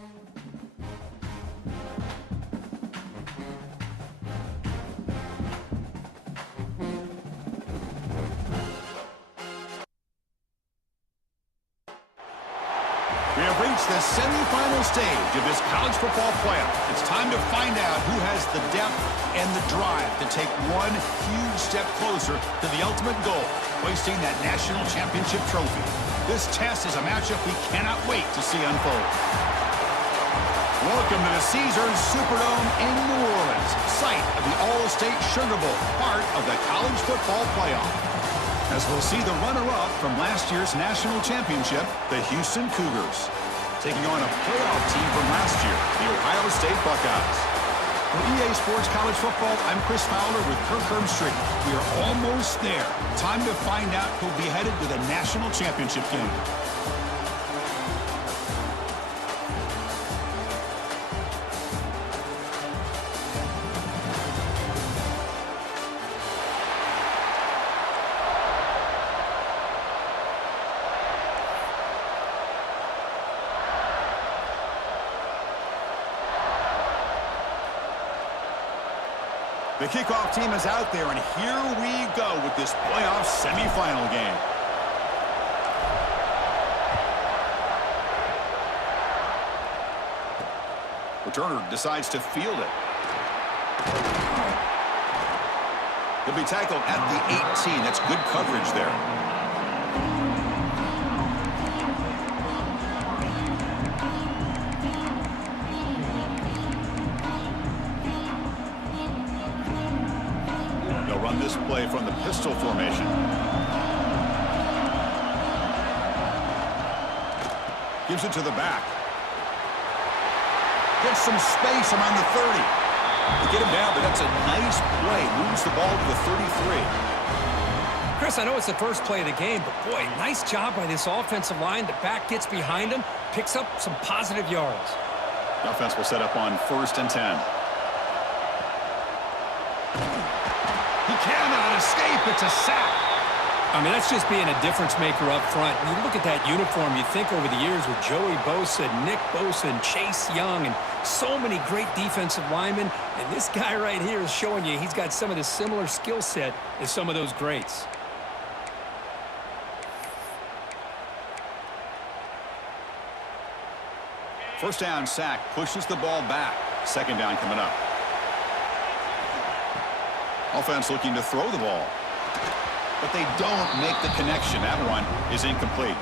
We have reached the semifinal stage of this college football playoff. It's time to find out who has the depth and the drive to take one huge step closer to the ultimate goal, hoisting that national championship trophy. This test is a matchup we cannot wait to see unfold. Welcome to the Caesars Superdome in New Orleans, site of the All-State Sugar Bowl, part of the college football playoff. As we'll see the runner-up from last year's national championship, the Houston Cougars, taking on a playoff team from last year, the Ohio State Buckeyes. For EA Sports College Football, I'm Chris Fowler with Kirk Hermstreet. We are almost there. Time to find out who'll be headed to the national championship game. The kickoff team is out there, and here we go with this playoff semifinal game. Returner decides to field it. He'll be tackled at the 18. That's good coverage there. This play from the pistol formation. Gives it to the back. Gets some space around the 30. They get him down, but that's a nice play. Moves the ball to the 33. Chris, I know it's the first play of the game, but boy, nice job by this offensive line. The back gets behind him, picks up some positive yards. The offense will set up on 1st and 10. He cannot escape. It's a sack. I mean, that's just being a difference maker up front. You look at that uniform, you think over the years with Joey Bosa, Nick Bosa, and Chase Young, and so many great defensive linemen. And this guy right here is showing you he's got some of the similar skill set as some of those greats. First down sack, pushes the ball back. Second down coming up. Offense looking to throw the ball. But they don't make the connection. That one is incomplete.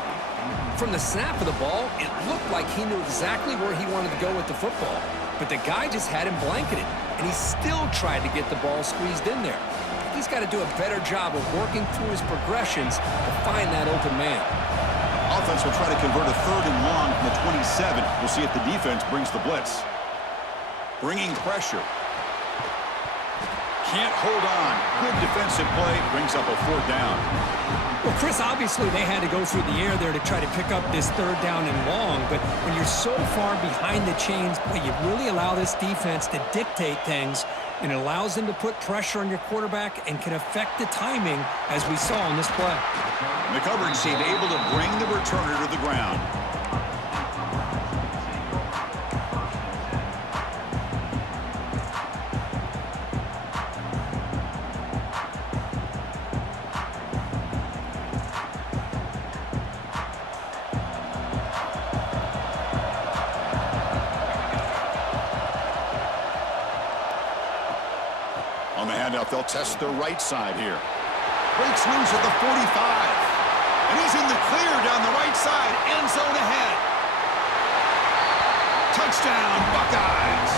From the snap of the ball, it looked like he knew exactly where he wanted to go with the football. But the guy just had him blanketed, and he still tried to get the ball squeezed in there. He's got to do a better job of working through his progressions to find that open man. Offense will try to convert a 3rd and long from the 27. We'll see if the defense brings the blitz. Bringing pressure. Can't hold on. Good defensive play. Brings up a 4th down. Well, Chris, obviously they had to go through the air there to try to pick up this 3rd down and long. But when you're so far behind the chains, boy, you really allow this defense to dictate things. And it allows them to put pressure on your quarterback and can affect the timing, as we saw in this play. And the coverage team able to bring the returner to the ground. On the handoff, they'll test the right side here. Breaks loose at the 45. And he's in the clear down the right side. End zone ahead. Touchdown, Buckeyes.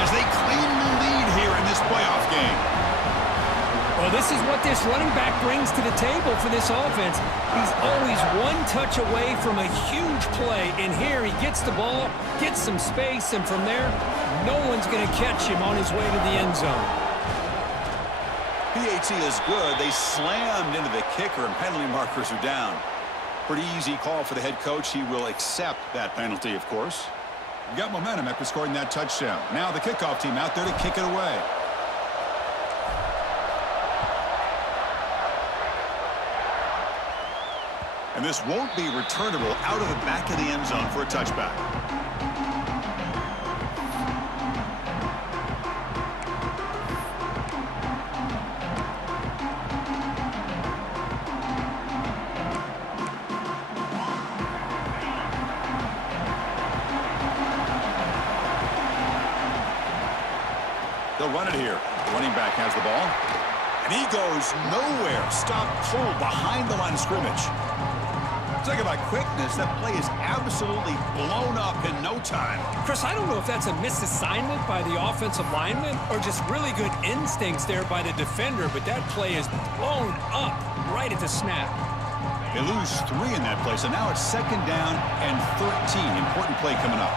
As they claim the lead here in this playoff game. Well, this is what this running back brings to the table for this offense. He's always one touch away from a huge play. And here he gets the ball, gets some space, and from there, no one's going to catch him on his way to the end zone. PAT is good. They slammed into the kicker, and penalty markers are down. Pretty easy call for the head coach. He will accept that penalty, of course. You got momentum after scoring that touchdown. Now the kickoff team out there to kick it away. And this won't be returnable out of the back of the end zone for a touchback. They'll run it here. The running back has the ball. And he goes nowhere. Stopped cold behind the line of scrimmage. Talk about quickness. That play is absolutely blown up in no time. Chris, I don't know if that's a misassignment by the offensive lineman or just really good instincts there by the defender, but that play is blown up right at the snap. They lose 3 in that play, so now it's 2nd down and 13. Important play coming up.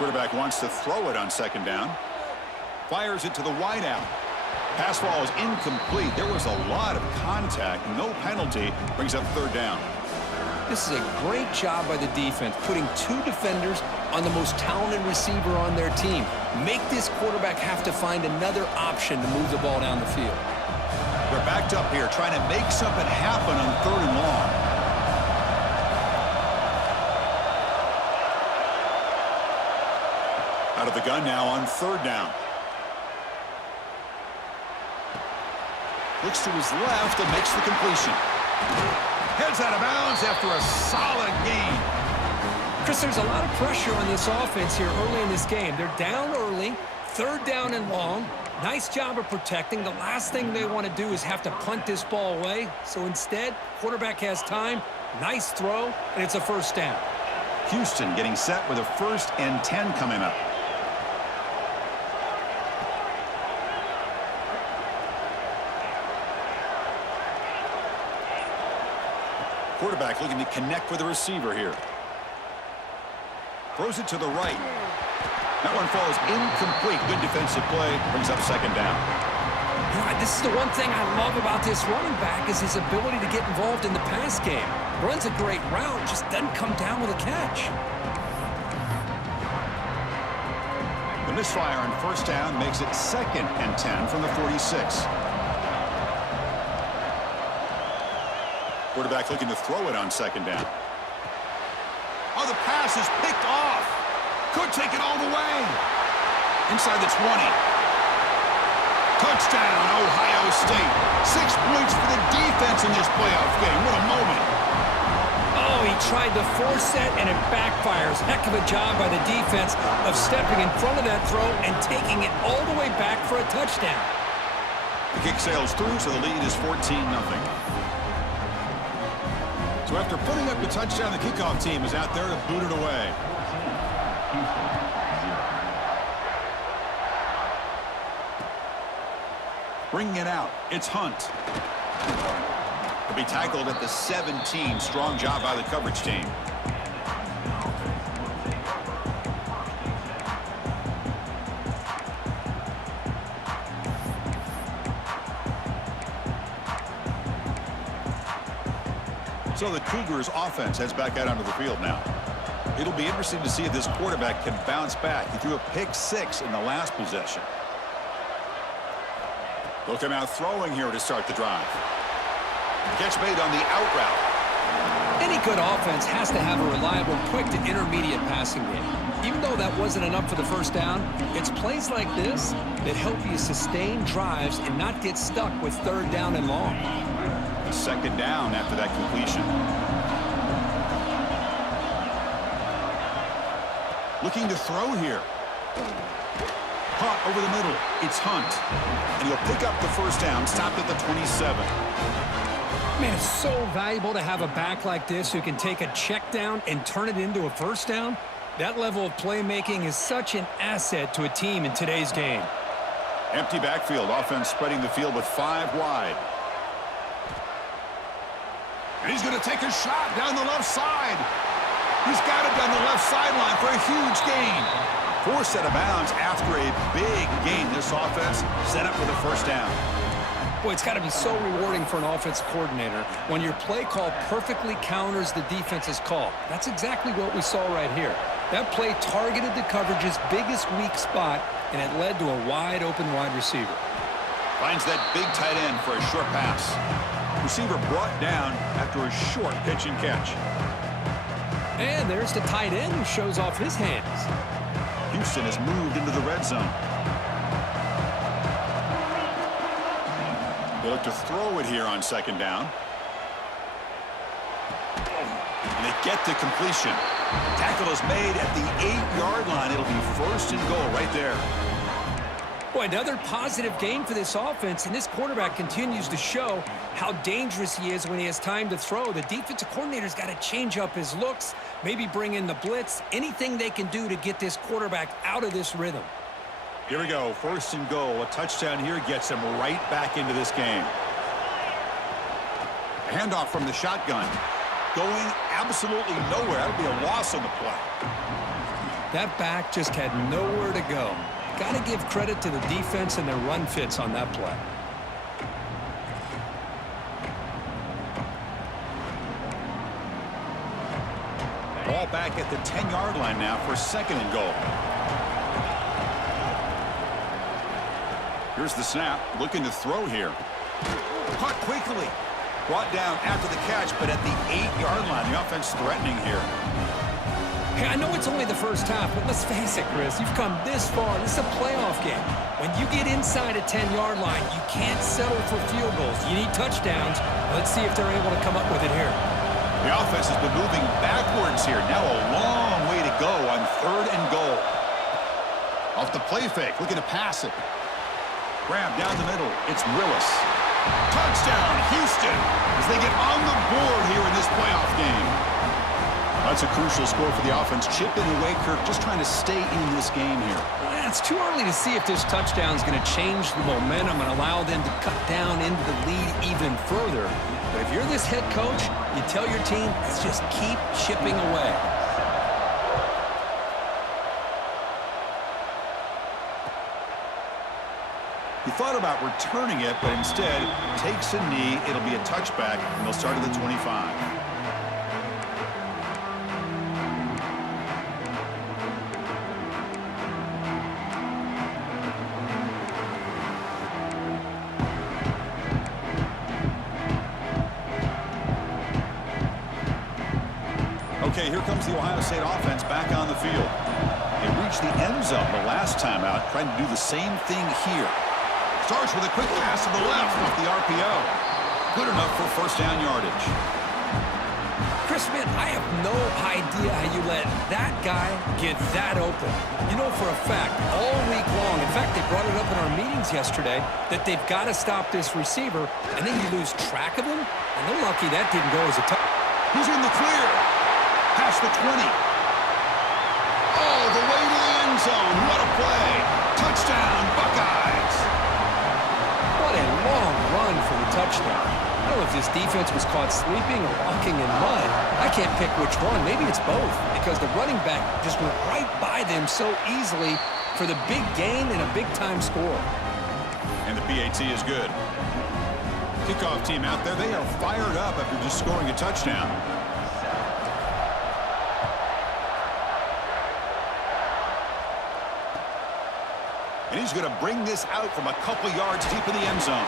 Quarterback wants to throw it on 2nd down. Fires it to the wideout. Pass ball is incomplete. There was a lot of contact. No penalty. Brings up 3rd down. This is a great job by the defense, putting 2 defenders on the most talented receiver on their team. Make this quarterback have to find another option to move the ball down the field. They're backed up here, trying to make something happen on 3rd and long. Out of the gun now on 3rd down. Looks to his left and makes the completion. Heads out of bounds after a solid gain. Chris, there's a lot of pressure on this offense here early in this game. They're down early, 3rd down and long. Nice job of protecting. The last thing they want to do is have to punt this ball away. So instead, quarterback has time, nice throw, and it's a 1st down. Houston getting set with a 1st and 10 coming up. Quarterback looking to connect with the receiver here. Throws it to the right. That one falls incomplete. Good defensive play. Brings up 2nd down. This is the one thing I love about this running back is his ability to get involved in the pass game. Runs a great route, just doesn't come down with a catch. The misfire on 1st down makes it 2nd and 10 from the 46. Quarterback looking to throw it on 2nd down. Oh, the pass is picked off. Could take it all the way. Inside the 20. Touchdown, Ohio State. 6 points for the defense in this playoff game. What a moment. Oh, he tried to force that, and it backfires. Heck of a job by the defense of stepping in front of that throw and taking it all the way back for a touchdown. The kick sails through, so the lead is 14-0. So after putting up the touchdown, the kickoff team is out there to boot it away. Bringing it out, it's Hunt. He'll be tackled at the 17. Strong job by the coverage team. So the Cougars offense heads back out onto the field now. It'll be interesting to see if this quarterback can bounce back. He threw a pick-6 in the last possession. They'll come out throwing here to start the drive. Catch made on the out route. Any good offense has to have a reliable, quick to intermediate passing game. Even though that wasn't enough for the 1st down, it's plays like this that help you sustain drives and not get stuck with 3rd down and long. 2nd down after that completion. Looking to throw here. Caught over the middle. It's Hunt. And he'll pick up the 1st down, stopped at the 27. Man, it's so valuable to have a back like this who can take a check down and turn it into a 1st down. That level of playmaking is such an asset to a team in today's game. Empty backfield. Offense spreading the field with 5 wide. And he's going to take a shot down the left side. He's got it down the left sideline for a huge gain. Forced out of bounds after a big gain. This offense set up with a 1st down. Boy, it's got to be so rewarding for an offensive coordinator when your play call perfectly counters the defense's call. That's exactly what we saw right here. That play targeted the coverage's biggest weak spot, and it led to a wide-open wide receiver. Finds that big tight end for a short pass. Receiver brought down after a short pitch and catch. And there's the tight end who shows off his hands. Houston has moved into the red zone. They look to throw it here on 2nd down. And they get to completion. Tackle is made at the 8-yard line. It'll be 1st and goal right there. Boy, another positive game for this offense, and this quarterback continues to show how dangerous he is when he has time to throw. The defensive coordinator's got to change up his looks, maybe bring in the blitz, anything they can do to get this quarterback out of this rhythm. Here we go, 1st and goal. A touchdown here gets him right back into this game. A handoff from the shotgun. Going absolutely nowhere. That'll be a loss on the play. That back just had nowhere to go. Got to give credit to the defense and their run fits on that play. Ball back at the 10-yard line now for 2nd and goal. Here's the snap. Looking to throw here. Caught quickly. Brought down after the catch, but at the 8-yard line. The offense threatening here. Hey, I know it's only the first half, but let's face it, Chris. You've come this far. This is a playoff game. When you get inside a 10-yard line, you can't settle for field goals. You need touchdowns. Let's see if they're able to come up with it here. The offense has been moving backwards here. Now a long way to go on 3rd and goal. Off the play fake, looking to pass it. Grab down the middle. It's Willis. Touchdown, Houston, as they get on the board here in this playoff game. That's a crucial score for the offense. Chipping away, Kirk, just trying to stay in this game here. It's too early to see if this touchdown is going to change the momentum and allow them to cut down into the lead even further. But if you're this head coach, you tell your team, let's just keep chipping away. He thought about returning it, but instead takes a knee. It'll be a touchback, and they'll start at the 25. Okay, here comes the Ohio State offense back on the field. They reached the end zone the last time out, trying to do the same thing here. Starts with a quick pass to the left off the RPO. Good enough for 1st down yardage. Chris, man, I have no idea how you let that guy get that open. You know for a fact, all week long, in fact, they brought it up in our meetings yesterday, that they've got to stop this receiver, and then you lose track of him? And they're lucky that didn't go as a touchdown. He's in the clear. Past the 20. Oh, the way to the end zone. What a play. Touchdown, Buckeyes. What a long run for the touchdown. I don't know if this defense was caught sleeping or walking in mud. I can't pick which one. Maybe it's both, because the running back just went right by them so easily for the big gain and a big-time score. And the PAT is good. Kickoff team out there, they are fired up after just scoring a touchdown. And he's going to bring this out from a couple yards deep in the end zone.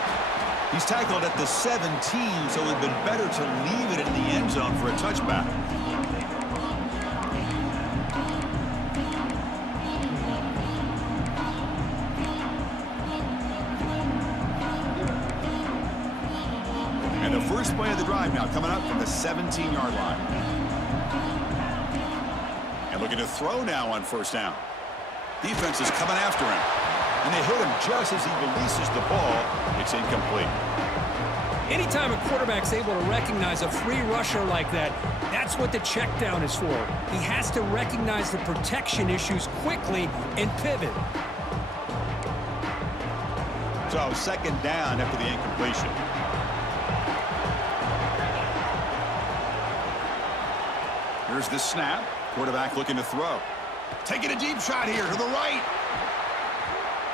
He's tackled at the 17, so it would have been better to leave it in the end zone for a touchback. And the first play of the drive now coming up from the 17-yard line. And looking to throw now on 1st down. Defense is coming after him. And they hit him just as he releases the ball. It's incomplete. Anytime a quarterback's able to recognize a free rusher like that, that's what the check down is for. He has to recognize the protection issues quickly and pivot. So 2nd down after the incompletion. Here's the snap. Quarterback looking to throw. Taking a deep shot here to the right.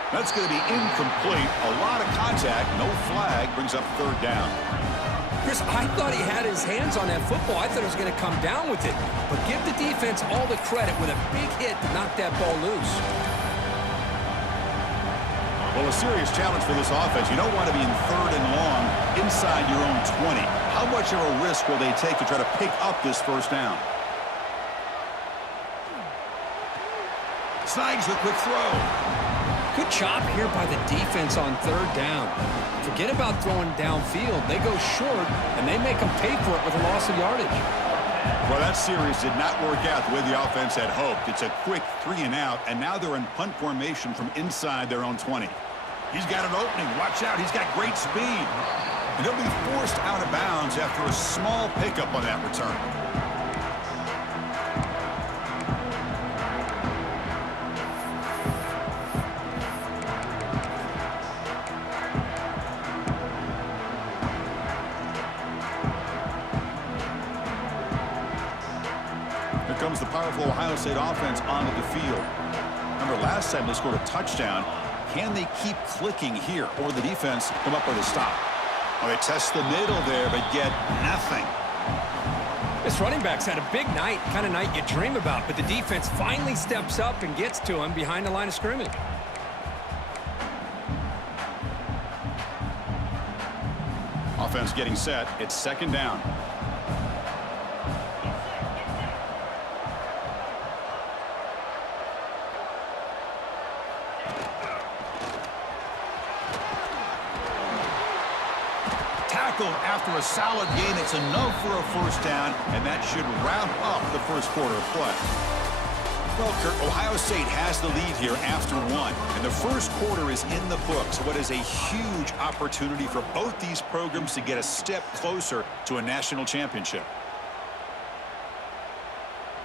That's going to be incomplete. A lot of contact. No flag. Brings up 3rd down. Chris, I thought he had his hands on that football. I thought he was going to come down with it. But give the defense all the credit with a big hit to knock that ball loose. Well, a serious challenge for this offense. You don't want to be in 3rd and long inside your own 20. How much of a risk will they take to try to pick up this 1st down? Snags the quick throw. Good job here by the defense on 3rd down. Forget about throwing downfield. They go short, and they make them pay for it with a loss of yardage. Well, that series did not work out the way the offense had hoped. It's a quick 3-and-out, and now they're in punt formation from inside their own 20. He's got an opening. Watch out. He's got great speed. And he'll be forced out of bounds after a small pickup on that return. Here comes the powerful Ohio State offense onto the field. Remember, last time they scored a touchdown. Can they keep clicking here, or the defense come up with a stop? Well, they test the middle there, but get nothing. This running back's had a big night, kind of night you dream about, but the defense finally steps up and gets to him behind the line of scrimmage. Offense getting set. It's 2nd down. After a solid gain, it's enough for a 1st down, and that should wrap up the 1st quarter of play. Well, Kurt, Ohio State has the lead here after 1, and the 1st quarter is in the books. What is a huge opportunity for both these programs to get a step closer to a national championship.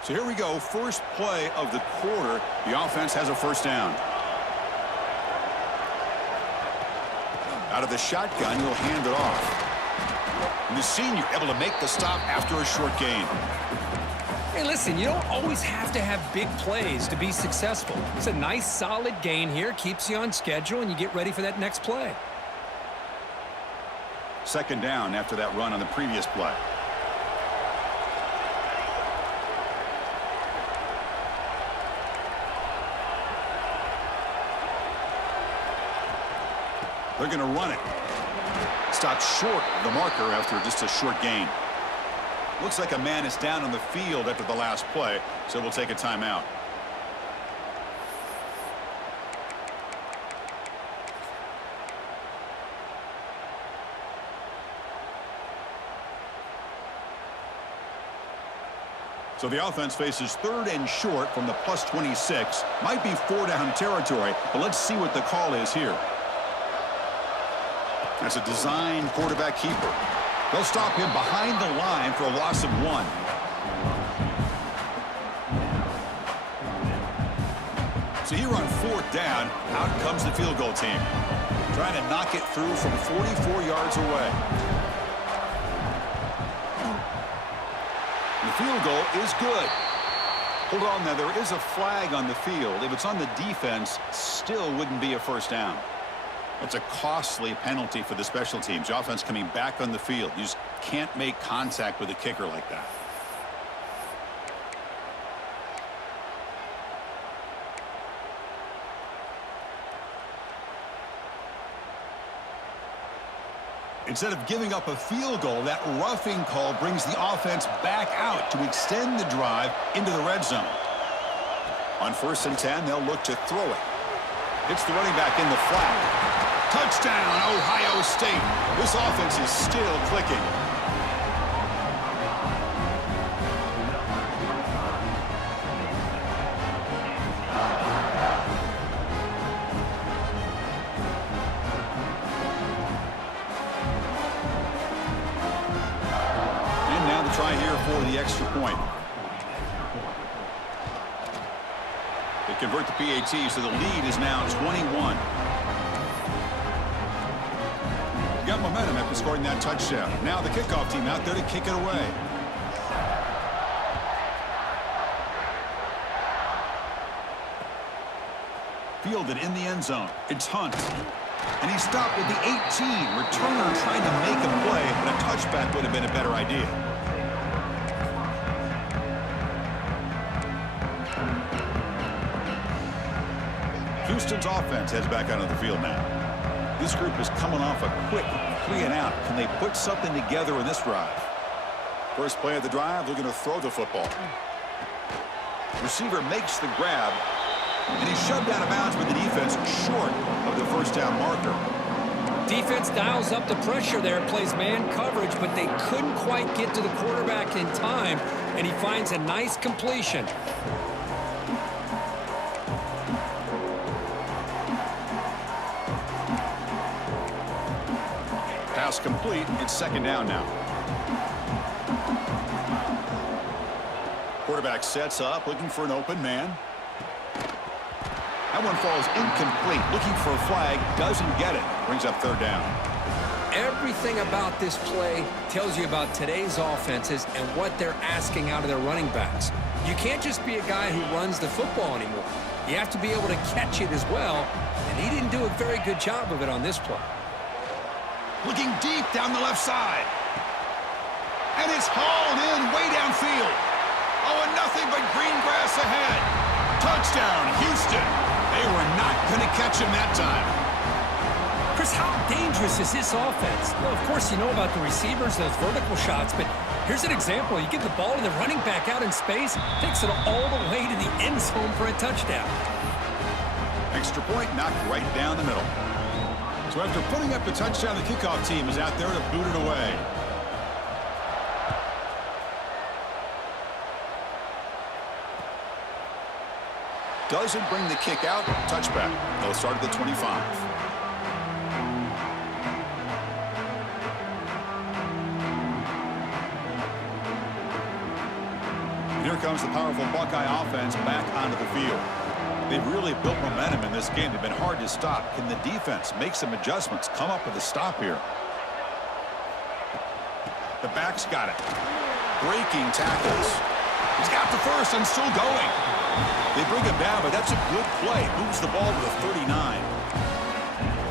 So here we go, 1st play of the quarter. The offense has a 1st down. Out of the shotgun, he'll hand it off. And the senior able to make the stop after a short gain. Hey, listen, you don't always have to have big plays to be successful. It's a nice, solid gain here, keeps you on schedule, and you get ready for that next play. 2nd down after that run on the previous play. They're going to run it. Stopped short of the marker after just a short gain. Looks like a man is down on the field after the last play, so we'll take a timeout. So the offense faces 3rd and short from the +26. Might be 4-down territory, but let's see what the call is here. That's a design quarterback keeper. They'll stop him behind the line for a loss of 1. So here on 4th down, out comes the field goal team. Trying to knock it through from 44 yards away. The field goal is good. Hold on now, there is a flag on the field. If it's on the defense, still wouldn't be a 1st down. That's a costly penalty for the special teams. The offense coming back on the field. You just can't make contact with a kicker like that. Instead of giving up a field goal, that roughing call brings the offense back out to extend the drive into the red zone. On 1st and 10, they'll look to throw it. Hits the running back in the flat. Touchdown, Ohio State. This offense is still clicking. And now the try here for the extra point. They convert the PAT, so the lead is now 21. Got momentum after scoring that touchdown. Now the kickoff team out there to kick it away. Fielded in the end zone. It's Hunt. And he stopped at the 18. Returner trying to make a play, but a touchback would have been a better idea. Houston's offense heads back onto the field now. This group is coming off a quick 3-and-out. Can they put something together in this drive? First play of the drive, they're going to throw the football. Receiver makes the grab, and he's shoved out of bounds with the defense short of the 1st down marker. Defense dials up the pressure there, plays man coverage, but they couldn't quite get to the quarterback in time. and he finds a nice completion. Pass complete. It's second down now. Quarterback sets up, looking for an open man. That one falls incomplete. Looking for a flag, doesn't get it. Brings up third down. Everything about this play tells you about today's offenses and what they're asking out of their running backs. You can't just be a guy who runs the football anymore. You have to be able to catch it as well, and he didn't do a very good job of it on this play. Looking deep down the left side. And it's hauled in way downfield. Oh, and nothing but green grass ahead. Touchdown, Houston. They were not going to catch him that time. Chris, how dangerous is this offense? Well, of course, you know about the receivers, those vertical shots, but here's an example. You get the ball to the running back out in space, takes it all the way to the end zone for a touchdown. Extra point knocked right down the middle. So after putting up the touchdown, the kickoff team is out there to boot it away. Doesn't bring the kick out. Touchback. They'll start at the 25. Here comes the powerful Buckeye offense back onto the field. They've really built momentum in this game. They've been hard to stop. Can the defense make some adjustments, come up with a stop here? The back's got it. Breaking tackles. He's got the first and still going. They bring him down, but that's a good play. Moves the ball to the 39.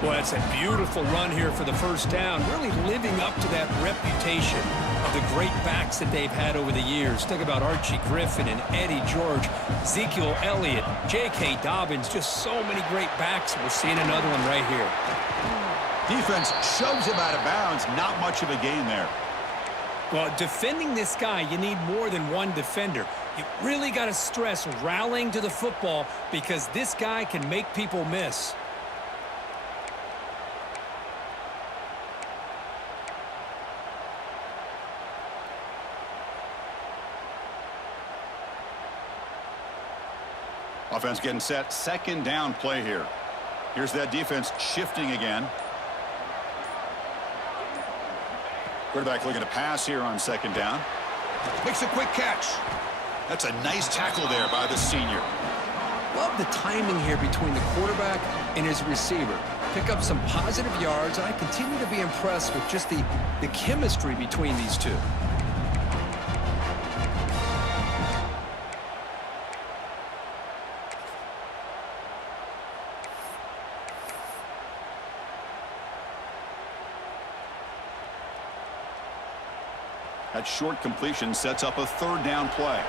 Well, that's a beautiful run here for the first down, really living up to that reputation of the great backs that they've had over the years. Think about Archie Griffin and Eddie George, Ezekiel Elliott, J.K. Dobbins, just so many great backs. We're seeing another one right here. Defense shoves him out of bounds. Not much of a gain there. Well, defending this guy, you need more than one defender. You really got to stress rallying to the football because this guy can make people miss. Offense getting set. Second down play here. Here's that defense shifting again. Quarterback looking to pass here on second down. Makes a quick catch. That's a nice tackle there by the senior. Love the timing here between the quarterback and his receiver. Pick up some positive yards, and I continue to be impressed with just the chemistry between these two. That short completion sets up a third down play.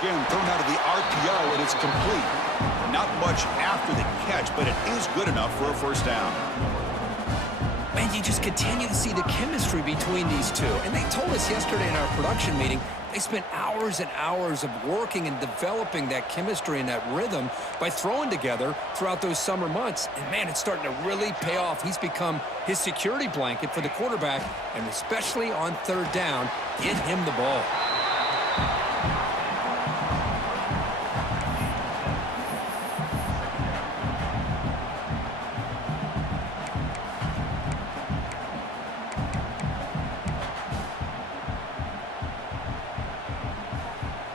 Again, thrown out of the RPO, and it's complete. Not much after the catch, but it is good enough for a first down. Man, you just continue to see the chemistry between these two. And they told us yesterday in our production meeting, they spent hours and hours of working and developing that chemistry and that rhythm by throwing together throughout those summer months. And, man, it's starting to really pay off. He's become his security blanket for the quarterback, and especially on third down, get him the ball.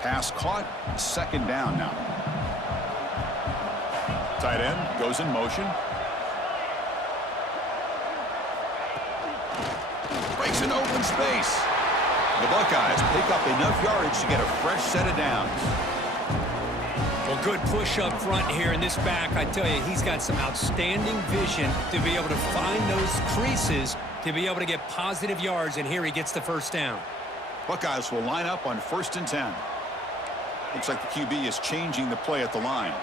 Pass caught, second down now. Tight end goes in motion. Breaks an open space. The Buckeyes pick up enough yardage to get a fresh set of downs. Well, good push up front here in this back. I tell you, he's got some outstanding vision to be able to find those creases to be able to get positive yards, and here he gets the first down. Buckeyes will line up on 1st and 10. Looks like the QB is changing the play at the line.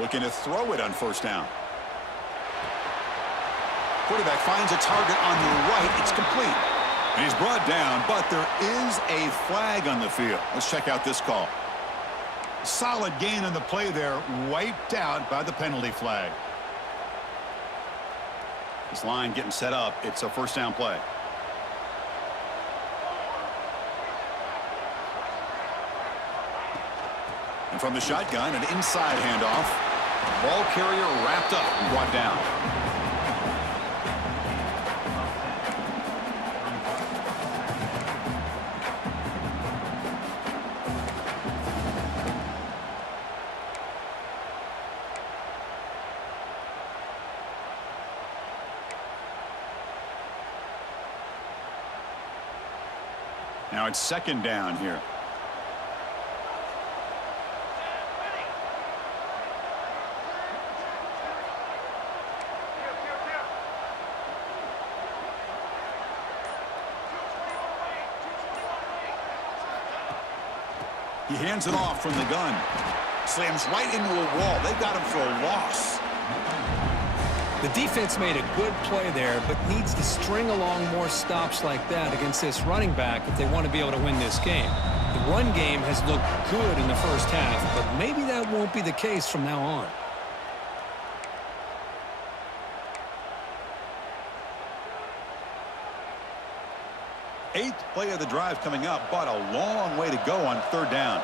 Looking to throw it on first down. Quarterback finds a target on the right. It's complete. And he's brought down, but there is a flag on the field. Let's check out this call. Solid gain on the play there, wiped out by the penalty flag. This line getting set up. It's a first down play. And from the shotgun, an inside handoff. Ball carrier wrapped up and brought down. Now it's second down here. He hands it off from the gun. Slams right into a wall. They got him for a loss. The defense made a good play there, but needs to string along more stops like that against this running back if they want to be able to win this game. The run game has looked good in the first half, but maybe that won't be the case from now on. Eighth play of the drive coming up, but a long way to go on third down.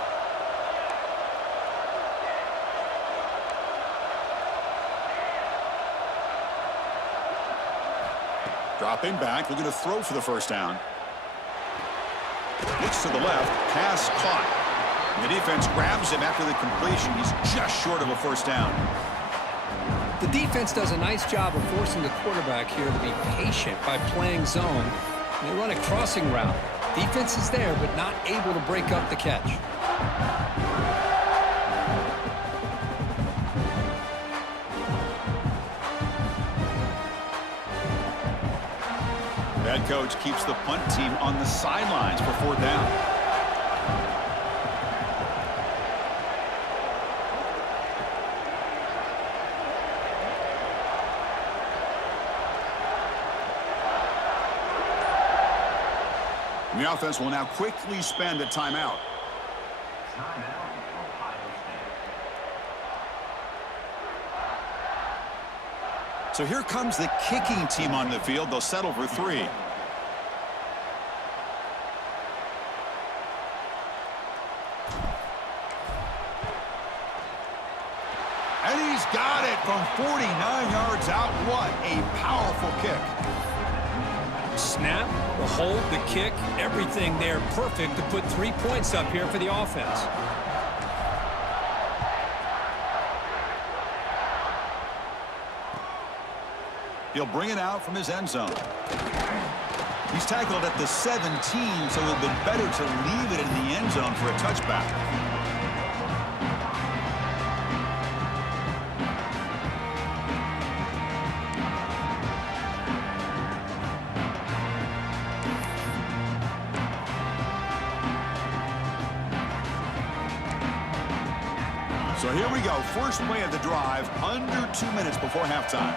Dropping back, looking to throw for the first down. Looks to the left, pass caught. And the defense grabs him after the completion. He's just short of a first down. The defense does a nice job of forcing the quarterback here to be patient by playing zone. They run a crossing route. Defense is there, but not able to break up the catch. Head coach keeps the punt team on the sidelines for fourth down. And the offense will now quickly spend a timeout. So here comes the kicking team on the field. They'll settle for 3. And he's got it from 49 yards out. What a powerful kick. Snap, the hold, the kick, everything there perfect to put 3 points up here for the offense. He'll bring it out from his end zone. He's tackled at the 17, so it would have been better to leave it in the end zone for a touchback. So here we go. First play of the drive, under 2 minutes before halftime.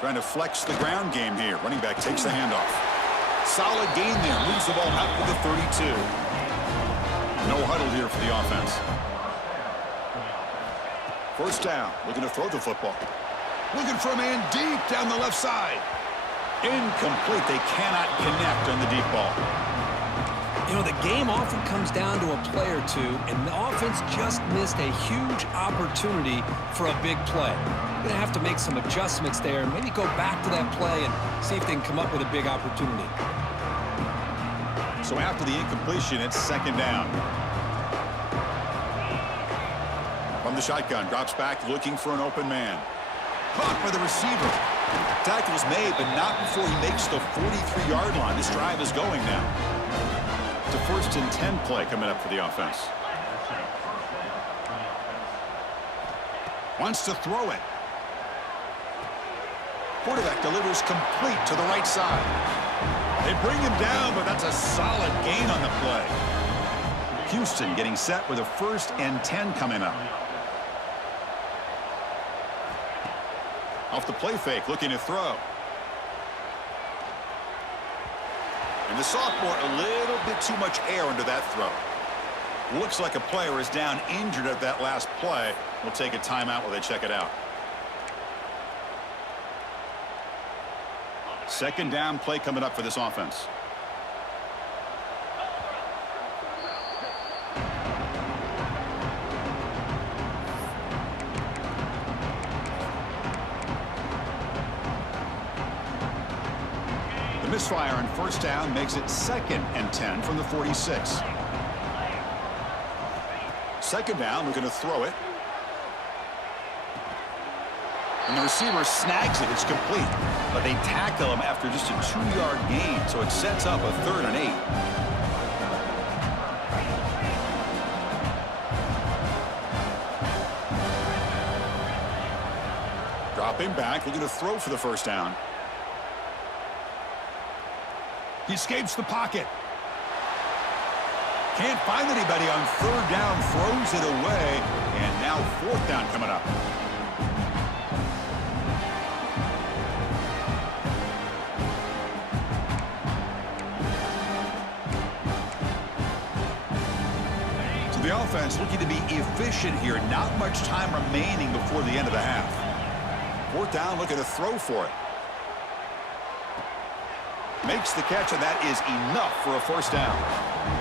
Trying to flex the ground game here. Running back takes the handoff. Solid gain there. Moves the ball out to the 32. No huddle here for the offense. First down. Looking to throw the football. Looking for a man deep down the left side. Incomplete. They cannot connect on the deep ball. You know, the game often comes down to a play or two, and the offense just missed a huge opportunity for a big play. Going to have to make some adjustments there, maybe go back to that play and see if they can come up with a big opportunity. So after the incompletion, it's second down. From the shotgun, drops back looking for an open man. Caught by the receiver. Tackle is made, but not before he makes the 43-yard line. This drive is going now. It's a 1st and 10 play coming up for the offense. Wants to throw it. Quarterback delivers complete to the right side. They bring him down, but that's a solid gain on the play. Houston getting set with a 1st and 10 coming up. Off the play fake, looking to throw. And the sophomore, a little bit too much air under that throw. Looks like a player is down injured at that last play. We'll take a timeout while they check it out. Second down play coming up for this offense. The misfire on first down makes it 2nd and 10 from the 46. Second down, we're going to throw it. And the receiver snags it. It's complete. But they tackle him after just a 2-yard gain, so it sets up a 3rd and 8. Dropping back, looking to throw for the first down. He escapes the pocket. Can't find anybody on 3rd down, throws it away, and now 4th down coming up. So the offense looking to be efficient here. Not much time remaining before the end of the half. 4th down, looking to throw for it. Makes the catch, and that is enough for a first down.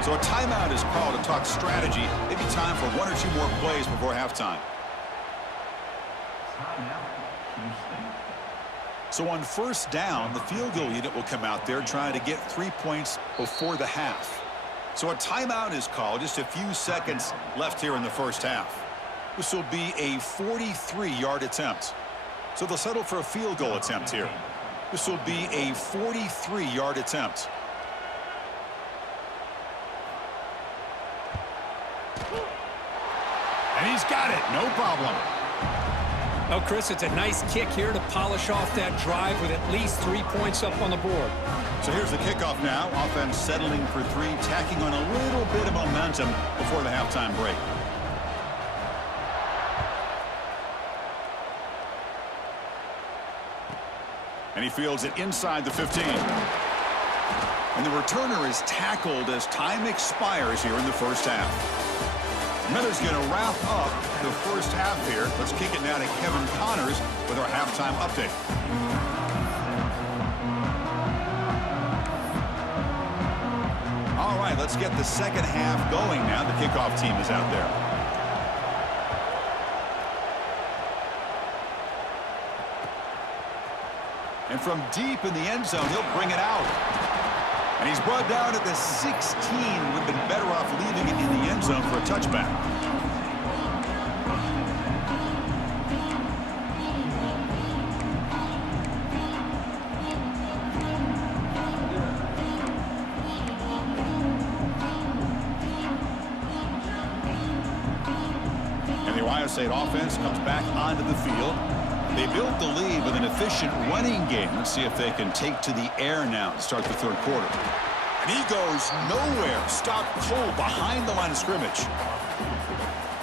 So a timeout is called to talk strategy. Maybe time for 1 or 2 more plays before halftime. So on first down, the field goal unit will come out there trying to get 3 points before the half. So a timeout is called. Just a few seconds left here in the first half. This will be a 43-yard attempt. So they'll settle for a field goal attempt here. This will be a 43-yard attempt. And he's got it. No problem. Oh, Chris, it's a nice kick here to polish off that drive with at least 3 points up on the board. So here's the kickoff now. Offense settling for 3, tacking on a little bit of momentum before the halftime break. And he fields it inside the 15. And the returner is tackled as time expires here in the first half. Miller's going to wrap up the first half here. Let's kick it now to Kevin Connors with our halftime update. All right, let's get the second half going now. The kickoff team is out there. And from deep in the end zone, he'll bring it out. And he's brought down at the 16. Would have been better off leaving it in the end zone for a touchback. And the Ohio State offense comes back onto the field. They built the lead with an efficient running game. Let's see if they can take to the air now to start the 3rd quarter. And he goes nowhere. Stopped cold behind the line of scrimmage.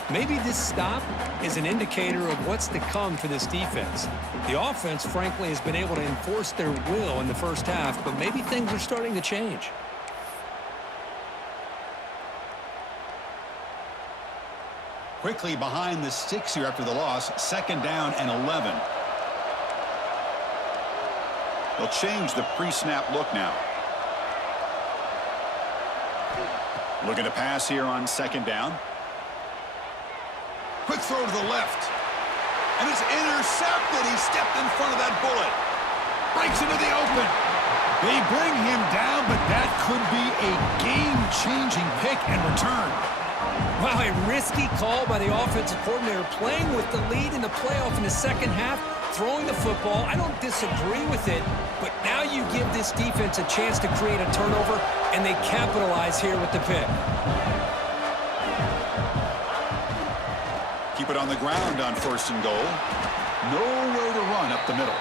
Maybe this stop is an indicator of what's to come for this defense. The offense, frankly, has been able to enforce their will in the first half, but maybe things are starting to change. Quickly behind the sticks here after the loss. 2nd down and 11. They'll change the pre-snap look now. Looking to pass here on 2nd down. Quick throw to the left. And it's intercepted. He stepped in front of that bullet. Breaks into the open. They bring him down, but that could be a game-changing pick and return. Wow, a risky call by the offensive coordinator, playing with the lead in the playoff in the second half, throwing the football. I don't disagree with it, but now you give this defense a chance to create a turnover, and they capitalize here with the pick. Keep it on the ground on 1st and goal. Nowhere to run up the middle.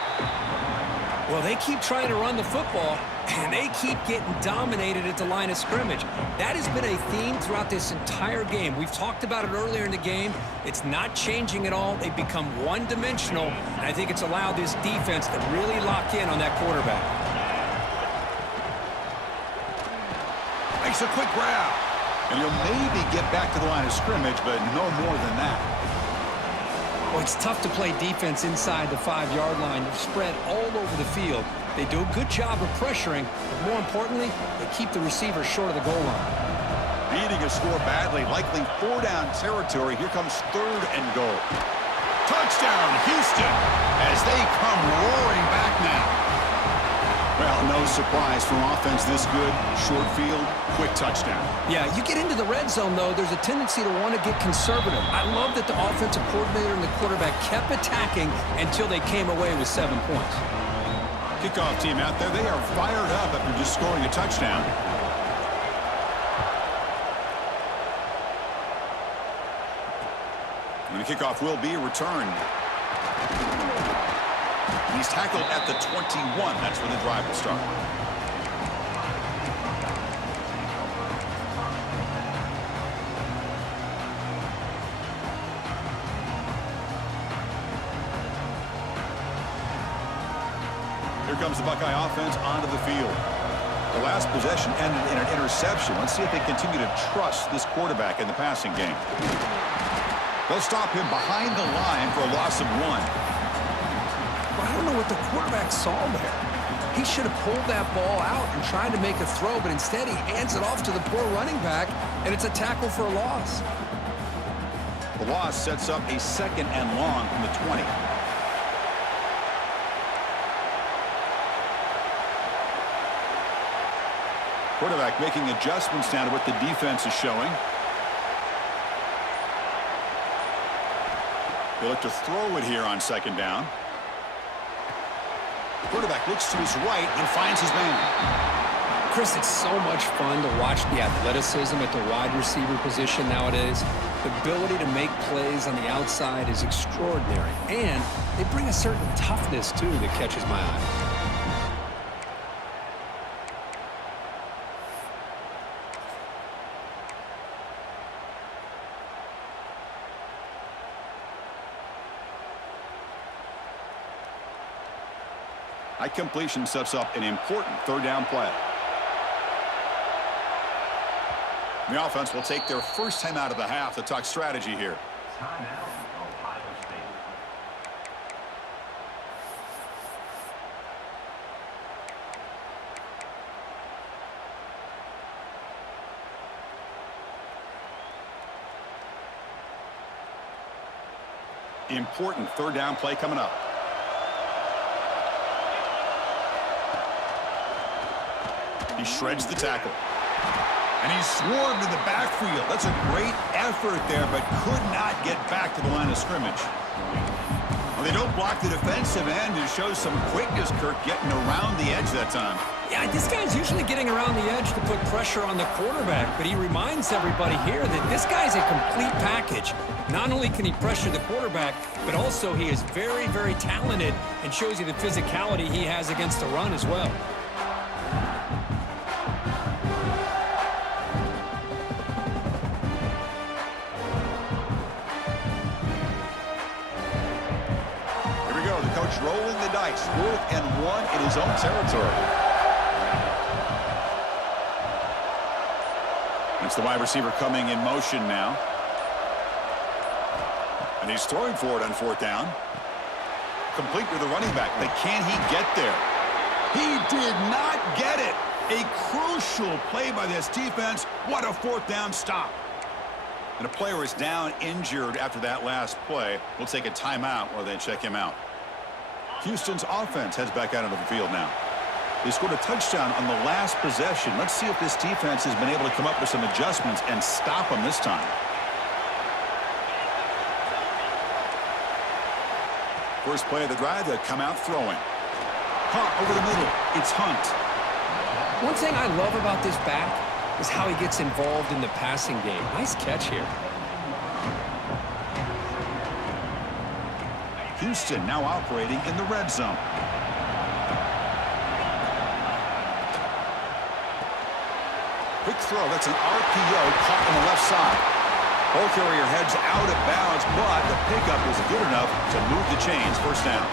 Well, they keep trying to run the football, and they keep getting dominated at the line of scrimmage. That has been a theme throughout this entire game. We've talked about it earlier in the game. It's not changing at all. They've become one-dimensional, and I think it's allowed this defense to really lock in on that quarterback. Makes a quick grab. And he'll maybe get back to the line of scrimmage, but no more than that. Well, it's tough to play defense inside the 5-yard line. They're spread all over the field. They do a good job of pressuring, but more importantly, they keep the receiver short of the goal line. Beating a score badly, likely 4-down territory. Here comes 3rd and goal. Touchdown, Houston, as they come roaring back now. Well, no surprise from offense this good. Short field, quick touchdown. Yeah, you get into the red zone, though, there's a tendency to want to get conservative. I love that the offensive coordinator and the quarterback kept attacking until they came away with 7 points. Kickoff team out there, they are fired up after just scoring a touchdown. And the kickoff will be returned. He's tackled at the 21. That's where the drive will start. Here comes the Buckeye offense onto the field. The last possession ended in an interception. Let's see if they continue to trust this quarterback in the passing game. They'll stop him behind the line for a loss of 1. I don't know what the quarterback saw there. He should have pulled that ball out and tried to make a throw, but instead he hands it off to the poor running back, and it's a tackle for a loss. The loss sets up a 2nd and long from the 20. Quarterback making adjustments now to what the defense is showing. They look to throw it here on 2nd down. Quarterback looks to his right and finds his man. Chris, it's so much fun to watch the athleticism at the wide receiver position nowadays. The ability to make plays on the outside is extraordinary, and they bring a certain toughness, too, that catches my eye. High completion sets up an important 3rd down play. The offense will take their first time out of the half to talk strategy here. Timeout, Ohio State. Important 3rd down play coming up. He shreds the tackle. And he's swarmed in the backfield. That's a great effort there, but could not get back to the line of scrimmage. Well, they don't block the defensive end. It shows some quickness, Kirk, getting around the edge that time. Yeah, this guy's usually getting around the edge to put pressure on the quarterback, but he reminds everybody here that this guy's a complete package. Not only can he pressure the quarterback, but also he is very, very talented and shows you the physicality he has against the run as well. Rolling the dice, 4th and 1 in his own territory. It's the wide receiver coming in motion now. And he's throwing for it on 4th down. Complete with the running back, but can he get there? He did not get it. A crucial play by this defense. What a 4th down stop. And a player is down injured after that last play. We'll take a timeout while they check him out. Houston's offense heads back out onto the field now. They scored a touchdown on the last possession. Let's see if this defense has been able to come up with some adjustments and stop them this time. First play of the drive, they come out throwing. Hunt over the middle. It's Hunt. One thing I love about this back is how he gets involved in the passing game. Nice catch here. Houston now operating in the red zone. Quick throw. That's an RPO caught on the left side. Ball carrier heads out of bounds, but the pickup was good enough to move the chains. 1st down.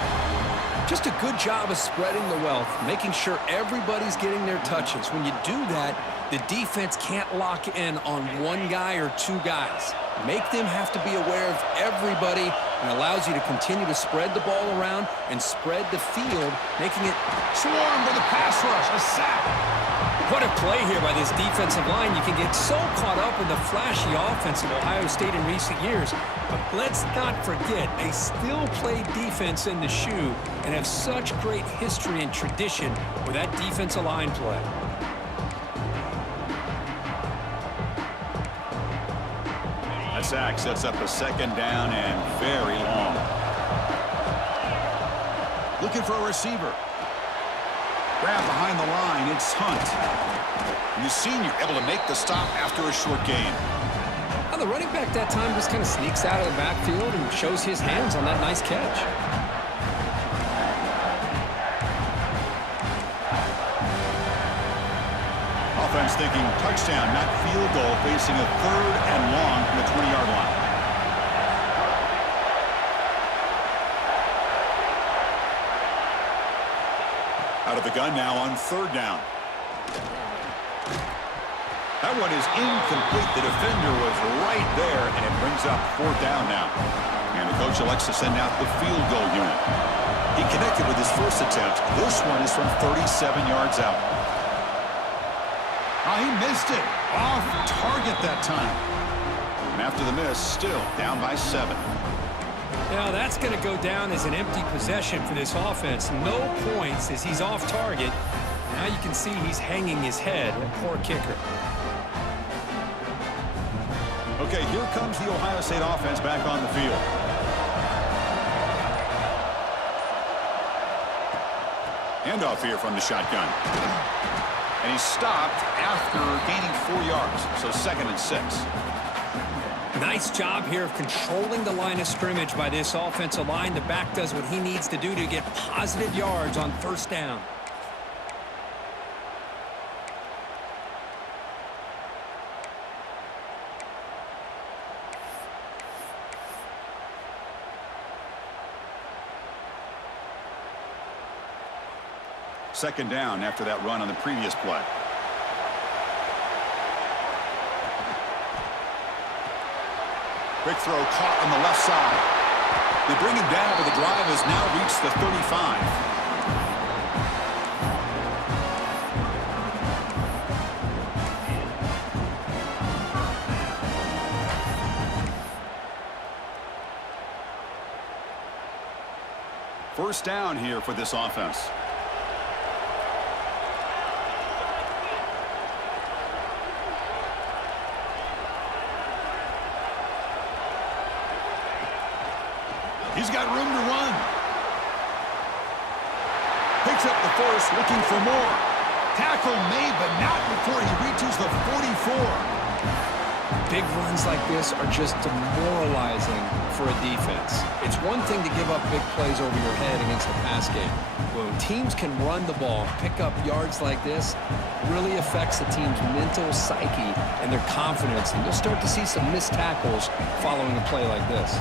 Just a good job of spreading the wealth, making sure everybody's getting their touches. When you do that, the defense can't lock in on one guy or 2 guys. Make them have to be aware of everybody and allows you to continue to spread the ball around and spread the field, making it Swarmed with a pass rush, a sack. what a play here by this defensive line. You can get so caught up in the flashy offense of Ohio State in recent years, but let's not forget they still play defense in the shoe and have such great history and tradition with that defensive line play. That sack sets up a second down and very long. Looking for a receiver. Grab behind the line, it's Hunt. And the senior able to make the stop after a short gain. Now the running back that time just kind of sneaks out of the backfield and shows his hands on that nice catch. Offense thinking touchdown, not field goal, facing a 3rd and long from the 20-yard line. Out of the gun now on 3rd down. That one is incomplete. The defender was right there, and it brings up 4th down now. And the coach elects to send out the field goal unit. He connected with his first attempt. This one is from 37 yards out. Oh, he missed it. Off target that time. And after the miss, still down by 7. Now that's going to go down as an empty possession for this offense. No points as he's off target. Now you can see he's hanging his head. A poor kicker. Okay, here comes the Ohio State offense back on the field. Handoff here from the shotgun. And he stopped after gaining 4 yards, so 2nd and 6. Nice job here of controlling the line of scrimmage by this offensive line. The back does what he needs to do to get positive yards on 1st down. Second down after that run on the previous play. Quick throw caught on the left side. They bring him down, but the drive has now reached the 35. First down here for this offense. He's got room to run. Picks up the first, looking for more. Tackle made, but not before he reaches the 44. Big runs like this are just demoralizing for a defense. It's one thing to give up big plays over your head against the pass game. When teams can run the ball, pick up yards like this, it really affects the team's mental psyche and their confidence. And you'll start to see some missed tackles following a play like this.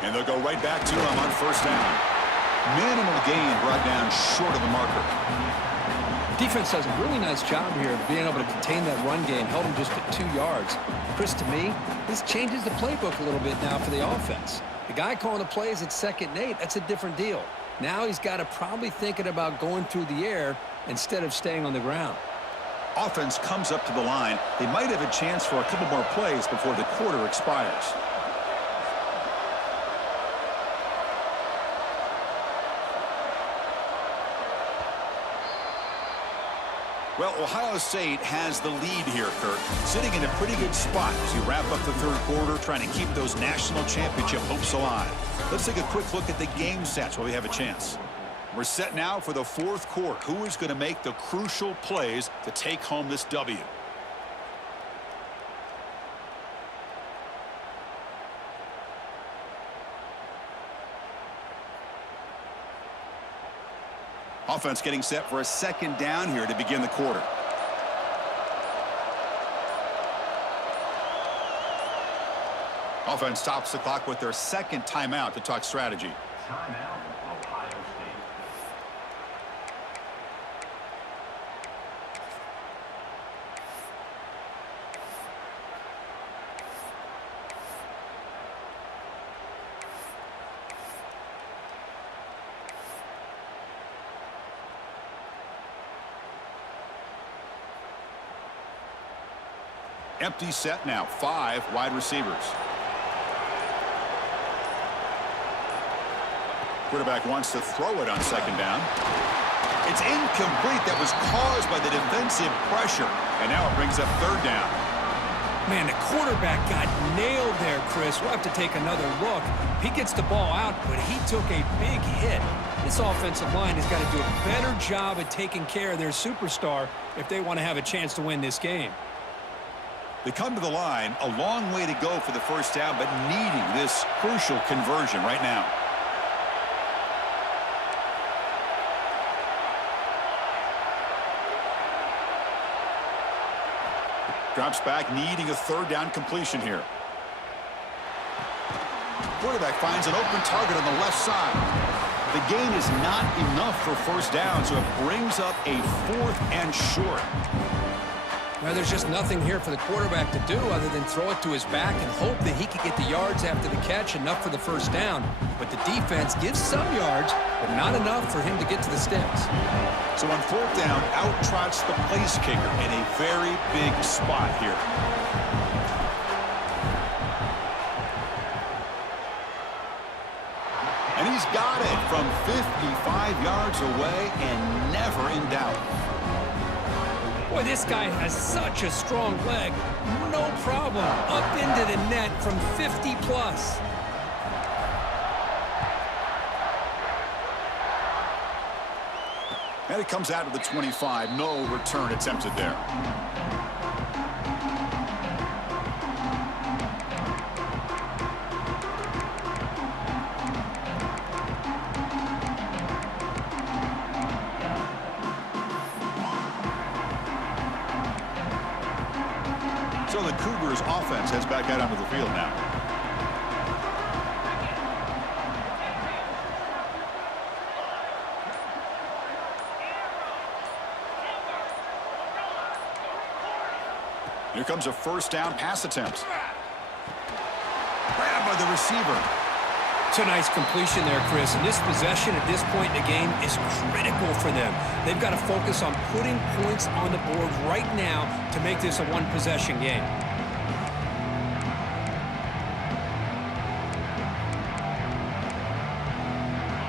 And they'll go right back to him on first down. Minimal gain brought down short of the marker. Defense does a really nice job here of being able to contain that run game, held him just at 2 yards. Chris, to me, this changes the playbook a little bit now for the offense. The guy calling the plays at 2nd and 8, that's a different deal. Now he's got to probably thinking about going through the air instead of staying on the ground. Offense comes up to the line. They might have a chance for a couple more plays before the quarter expires. Well, Ohio State has the lead here, Kurt. Sitting in a pretty good spot as you wrap up the 3rd quarter, trying to keep those national championship hopes alive. Let's take a quick look at the game stats while we have a chance. We're set now for the 4th quarter. Who is going to make the crucial plays to take home this W? Offense getting set for a 2nd down here to begin the quarter. Offense stops the clock with their 2nd timeout to talk strategy. Timeout, Ohio State. Empty set now. 5 wide receivers. Quarterback wants to throw it on second down. It's incomplete. That was caused by the defensive pressure. And now it brings up third down. Man, the quarterback got nailed there, Chris. We'll have to take another look. He gets the ball out, but he took a big hit. This offensive line has got to do a better job at taking care of their superstar if they want to have a chance to win this game. They come to the line, a long way to go for the first down, but needing this crucial conversion right now. Drops back, needing a third down completion here. Quarterback finds an open target on the left side. The gain is not enough for first down, so it brings up a 4th and short. Well, there's just nothing here for the quarterback to do other than throw it to his back and hope that he can get the yards after the catch, enough for the first down. But the defense gives some yards, but not enough for him to get to the sticks. So on 4th down, out trots the place kicker in a very big spot here. And he's got it from 55 yards away and never in doubt. Boy, this guy has such a strong leg. No problem. Up into the net from 50 plus. And it comes out of the 25. No return attempted there. So the Cougars offense heads back out onto the field now. Here comes a first down pass attempt. Grabbed by the receiver. It's a nice completion there, Chris. And this possession at this point in the game is critical for them. They've got to focus on putting points on the board right now to make this a one-possession game.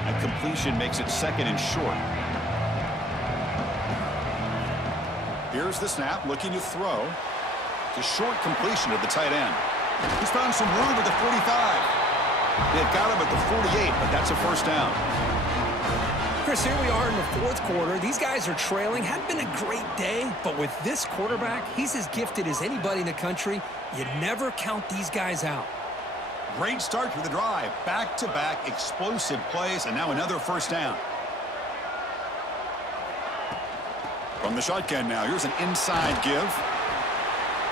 And completion makes it 2nd and short. Here's the snap, looking to throw. It's a short completion of the tight end. He's found some room at the 45. They've got him at the 48, but that's a first down. Chris, here we are in the 4th quarter. These guys are trailing. Hadn't been a great day, but with this quarterback, he's as gifted as anybody in the country. You never count these guys out. Great start to the drive. Back-to-back explosive plays, and now another first down. From the shotgun now, here's an inside give.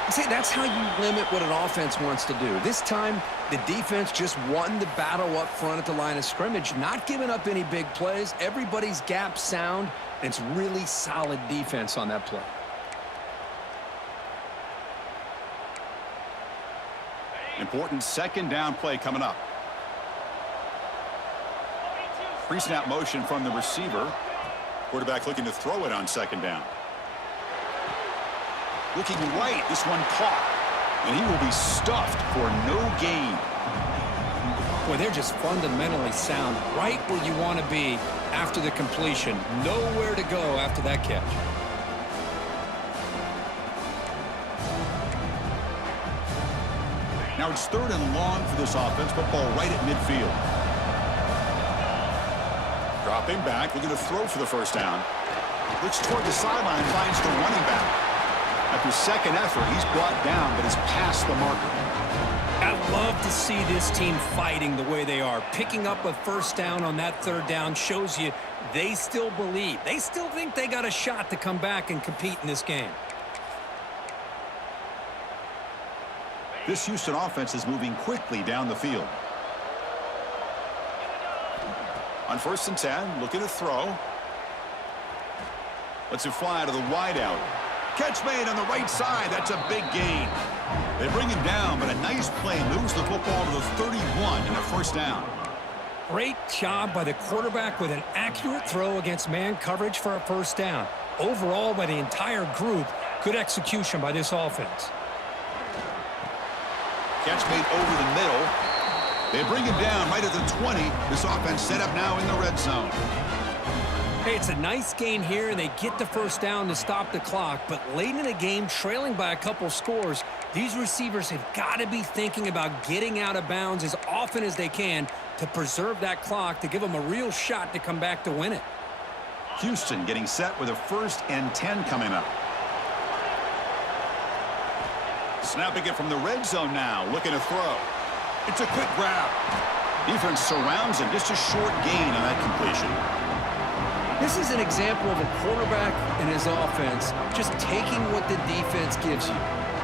See, that's how you limit what an offense wants to do. This time, the defense just won the battle up front at the line of scrimmage, not giving up any big plays. Everybody's gap sound, and it's really solid defense on that play. Important second down play coming up. Pre-snap motion from the receiver. Quarterback looking to throw it on second down. Looking right, this one caught. And he will be stuffed for no gain. Boy, they're just fundamentally sound, right where you want to be after the completion. Nowhere to go after that catch. Now it's 3rd and long for this offense. Football right at midfield. Dropping back, looking to throw for the first down. Looks toward the sideline, finds the running back. After second effort, he's brought down, but has passed the marker. I love to see this team fighting the way they are. Picking up a first down on that 3rd down shows you they still believe. They still think they got a shot to come back and compete in this game. This Houston offense is moving quickly down the field. On 1st and 10, looking to throw. Lets it fly to the wideout. Catch made on the right side. That's a big gain. They bring him down, but a nice play moves the football to the 31 and a first down. Great job by the quarterback with an accurate throw against man coverage for a first down. Overall, by the entire group, good execution by this offense. Catch made over the middle. They bring him down right at the 20. This offense set up now in the red zone. Hey, it's a nice gain here, and they get the first down to stop the clock. But late in the game, trailing by a couple scores, these receivers have got to be thinking about getting out of bounds as often as they can to preserve that clock, to give them a real shot to come back to win it. Houston getting set with a 1st and 10 coming up. Snapping it from the red zone now, looking to throw. It's a quick grab. Defense surrounds him, just a short gain on that completion. This is an example of a quarterback and his offense just taking what the defense gives you.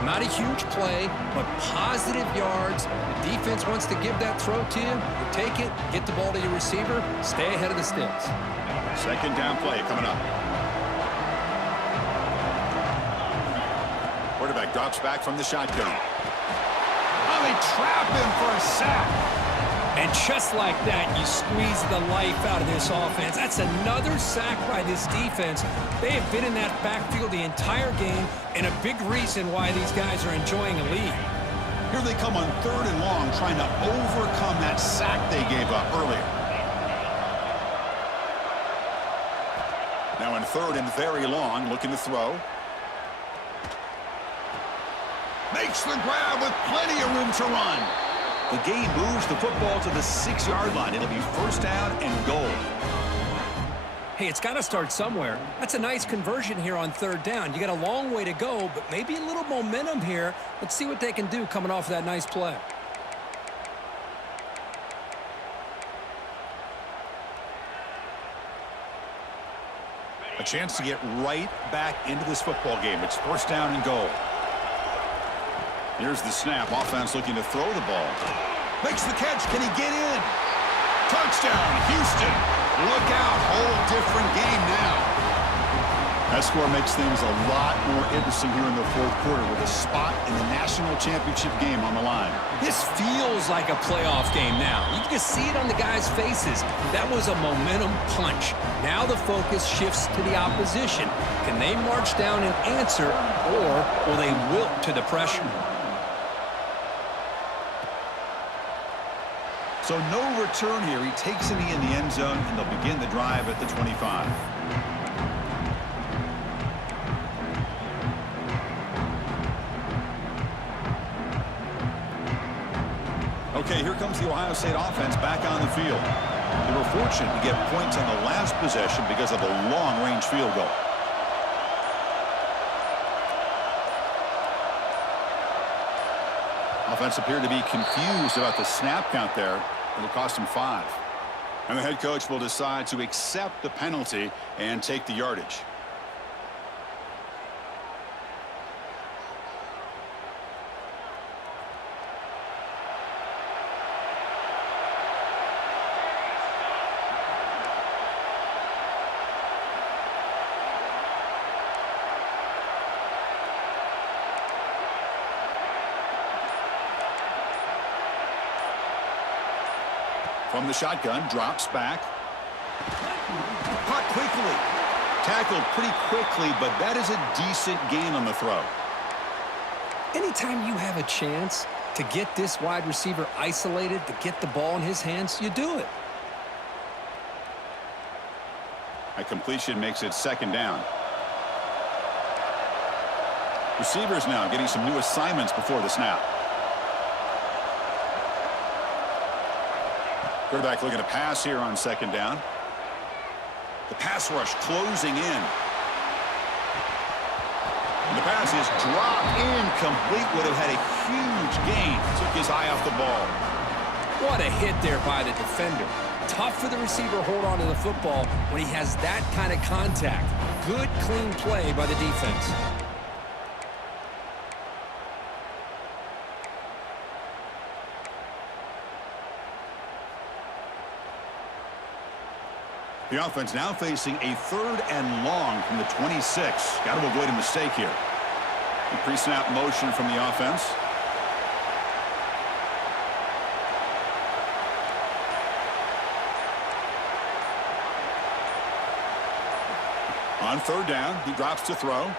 Not a huge play, but positive yards. The defense wants to give that throw to you. You take it, get the ball to your receiver, stay ahead of the sticks. 2nd down play coming up. Quarterback drops back from the shotgun. Oh, they trap him for a sack. And just like that, you squeeze the life out of this offense. That's another sack by this defense. They have been in that backfield the entire game, and a big reason why these guys are enjoying a lead. Here they come on 3rd and long, trying to overcome that sack they gave up earlier. Now in 3rd and very long, looking to throw. Makes the grab with plenty of room to run. The game moves the football to the 6-yard line. It'll be 1st down and goal. Hey, it's got to start somewhere. That's a nice conversion here on 3rd down. You got a long way to go, but maybe a little momentum here. Let's see what they can do coming off that nice play. A chance to get right back into this football game. It's 1st down and goal. Here's the snap. Offense looking to throw the ball. Makes the catch. Can he get in? Touchdown, Houston. Look out. Whole different game now. That score makes things a lot more interesting here in the 4th quarter with a spot in the national championship game on the line. This feels like a playoff game now. You can see it on the guys' faces. That was a momentum punch. Now the focus shifts to the opposition. Can they march down and answer, or will they wilt to the pressure? So no return here. He takes it in the end zone, and they'll begin the drive at the 25. Okay, here comes the Ohio State offense back on the field. They were fortunate to get points on the last possession because of a long-range field goal. Offense appeared to be confused about the snap count there. It'll cost him 5. And the head coach will decide to accept the penalty and take the yardage. From the shotgun, drops back. Caught quickly. Tackled pretty quickly, but that is a decent gain on the throw. Anytime you have a chance to get this wide receiver isolated, to get the ball in his hands, you do it. A completion makes it 2nd down. Receivers now getting some new assignments before the snap. Quarterback looking to pass here on 2nd down. The pass rush closing in. And the pass is dropped incomplete. Would have had a huge gain. Took his eye off the ball. What a hit there by the defender. Tough for the receiver to hold on to the football when he has that kind of contact. Good, clean play by the defense. The offense now facing a 3rd and long from the 26. Got to avoid a mistake here. The pre-snap motion from the offense. On 3rd down, he drops to throw.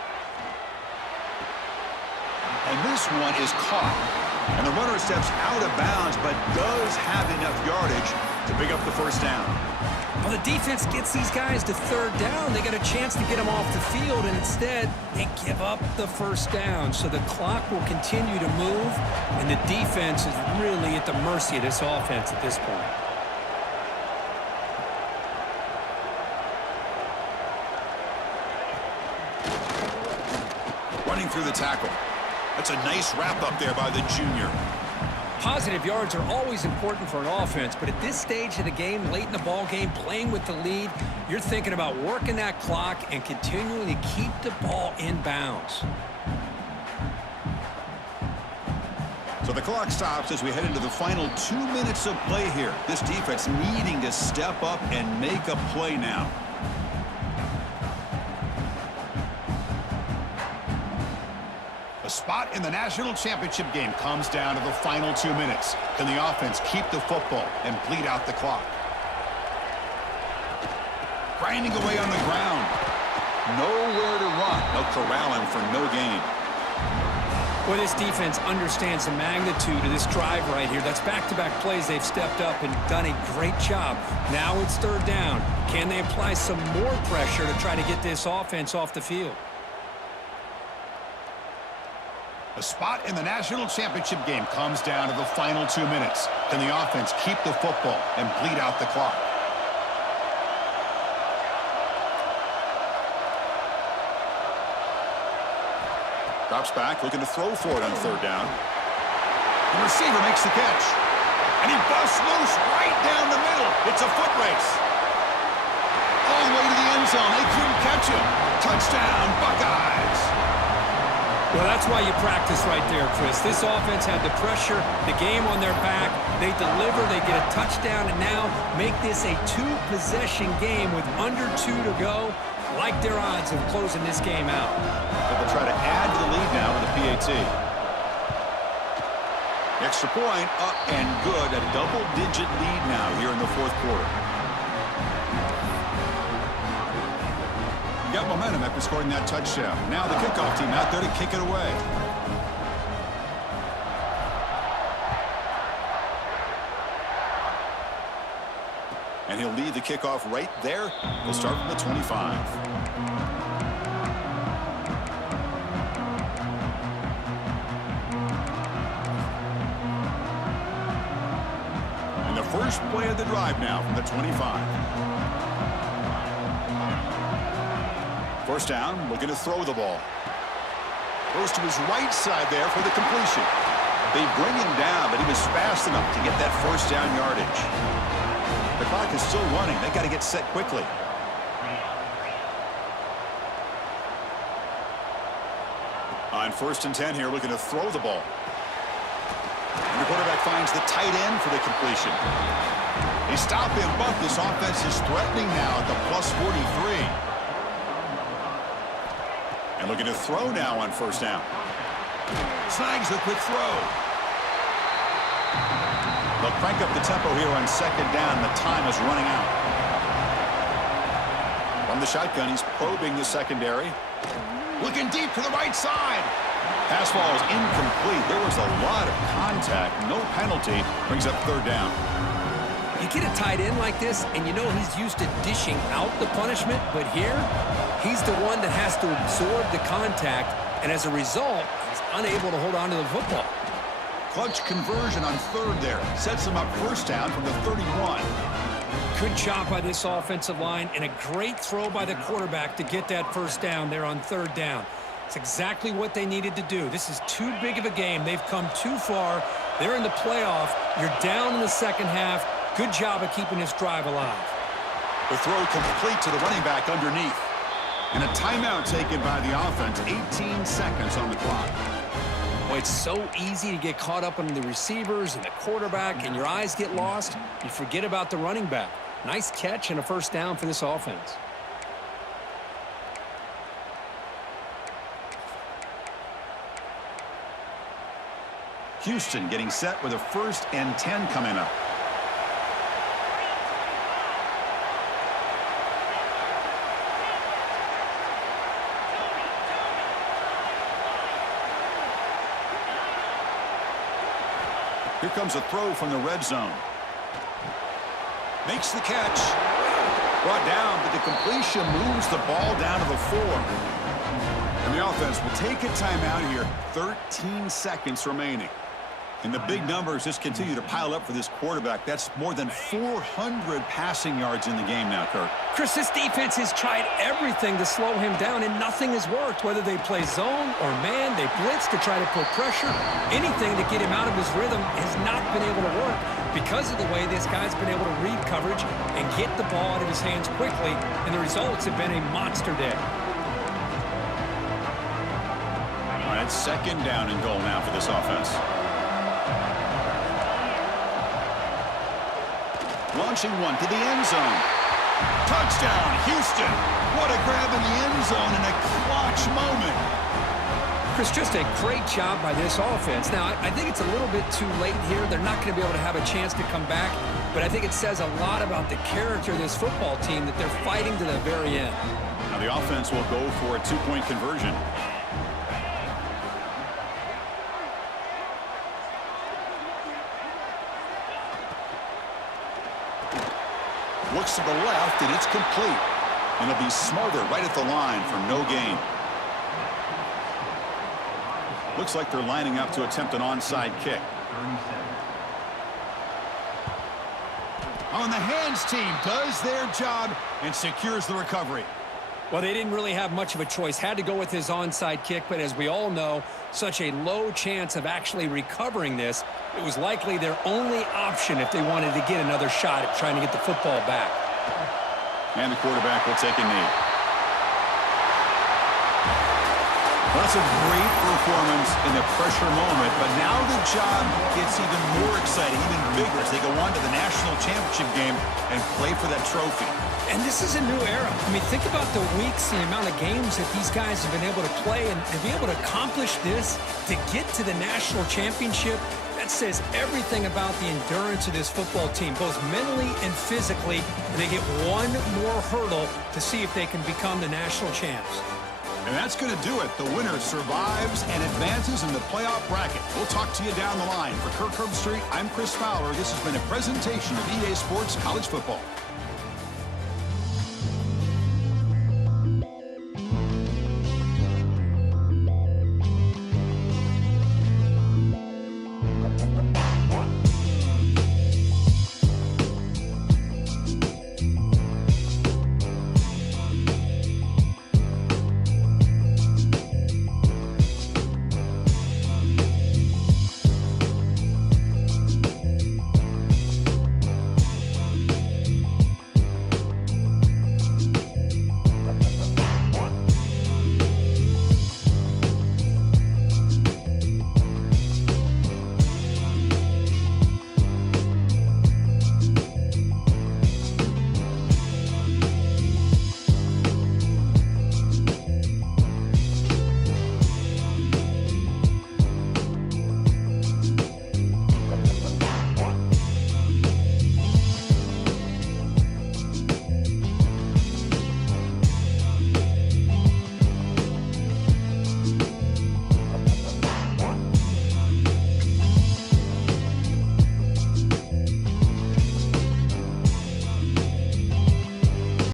And this one is caught. And the runner steps out of bounds, but does have enough yardage to pick up the first down. Well, the defense gets these guys to third down. They got a chance to get them off the field, and instead they give up the first down. So the clock will continue to move, and the defense is really at the mercy of this offense at this point. Running through the tackle. That's a nice wrap up there by the junior. Positive yards are always important for an offense, but at this stage of the game, late in the ball game, playing with the lead, you're thinking about working that clock and continuing to keep the ball in bounds. So the clock stops as we head into the final 2 minutes of play here. This defense needing to step up and make a play now. The spot in the national championship game comes down to the final 2 minutes. Can the offense keep the football and bleed out the clock? Grinding away on the ground. Nowhere to run. They'll corral him for no gain. Well, this defense understands the magnitude of this drive right here. That's back-to-back plays. They've stepped up and done a great job. Now it's third down. Can they apply some more pressure to try to get this offense off the field? The spot in the national championship game comes down to the final 2 minutes. Can the offense keep the football and bleed out the clock? Drops back, looking to throw for it on third down. The receiver makes the catch. And he busts loose right down the middle. It's a foot race. All the way to the end zone. They couldn't catch him. Touchdown, Buckeyes. Well, that's why you practice right there, Chris. This offense had the pressure, the game on their back. They deliver, they get a touchdown, and now make this a two-possession game with under 2 to go. Like their odds of closing this game out. But they'll try to add to the lead now with a PAT. Extra point, up and good. A double-digit lead now here in the fourth quarter. Got momentum after scoring that touchdown. Now the kickoff team out there to kick it away. And he'll lead the kickoff right there. We'll start from the 25. And the first play of the drive now from the 25. First down, looking to throw the ball. Goes to his right side there for the completion. They bring him down, but he was fast enough to get that first down yardage. The clock is still running. They got to get set quickly. On 1st and 10 here, looking to throw the ball. And the quarterback finds the tight end for the completion. They stop him, but this offense is threatening now at the plus 43. And looking to throw now on first down. Snags the quick throw. They'll crank up the tempo here on second down. The time is running out. From the shotgun, he's probing the secondary. Looking deep to the right side. Pass ball is incomplete. There was a lot of contact. No penalty. Brings up third down. You get a tight end like this, and you know he's used to dishing out the punishment, but here, he's the one that has to absorb the contact, and as a result, he's unable to hold on to the football. Clutch conversion on third there. Sets him up first down from the 31. Good job by this offensive line, and a great throw by the quarterback to get that first down there on third down. It's exactly what they needed to do. This is too big of a game. They've come too far. They're in the playoff. You're down in the second half. Good job of keeping this drive alive. The throw complete to the running back underneath. And a timeout taken by the offense. 18 seconds on the clock. Boy, it's so easy to get caught up on the receivers and the quarterback, and your eyes get lost. You forget about the running back. Nice catch and a first down for this offense. Houston getting set with a 1st and 10 coming up. Here comes a throw from the red zone. Makes the catch. Brought down, but the completion moves the ball down to the 4. And the offense will take a timeout here. 13 seconds remaining. And the big numbers just continue to pile up for this quarterback. That's more than 400 passing yards in the game now, Kirk. Chris, this defense has tried everything to slow him down, and nothing has worked. Whether they play zone or man, they blitz to try to put pressure. Anything to get him out of his rhythm has not been able to work because of the way this guy's been able to read coverage and get the ball out of his hands quickly, and the results have been a monster day. All right, second down and goal now for this offense. Launching one to the end zone. Touchdown, Houston. What a grab in the end zone in a clutch moment. Chris, just a great job by this offense. Now, I think it's a little bit too late here. They're not going to be able to have a chance to come back, but I think it says a lot about the character of this football team that they're fighting to the very end. Now the offense will go for a 2-point conversion. Looks to the left, and it's complete. And it'll be smothered right at the line for no gain. Looks like they're lining up to attempt an onside kick. 37. On the hands team does their job and secures the recovery. Well, they didn't really have much of a choice. Had to go with his onside kick, but as we all know, such a low chance of actually recovering this. It was likely their only option if they wanted to get another shot at trying to get the football back. And the quarterback will take a knee. Well, that's a great performance in the pressure moment, but now the job gets even more exciting, even bigger as they go on to the national championship game and play for that trophy. And this is a new era. I mean, think about the weeks, the amount of games that these guys have been able to play, and to be able to accomplish this, to get to the national championship, that says everything about the endurance of this football team, both mentally and physically. And they get one more hurdle to see if they can become the national champs. And that's going to do it. The winner survives and advances in the playoff bracket. We'll talk to you down the line. For Kirk Herbstreit, I'm Chris Fowler. This has been a presentation of EA Sports College Football.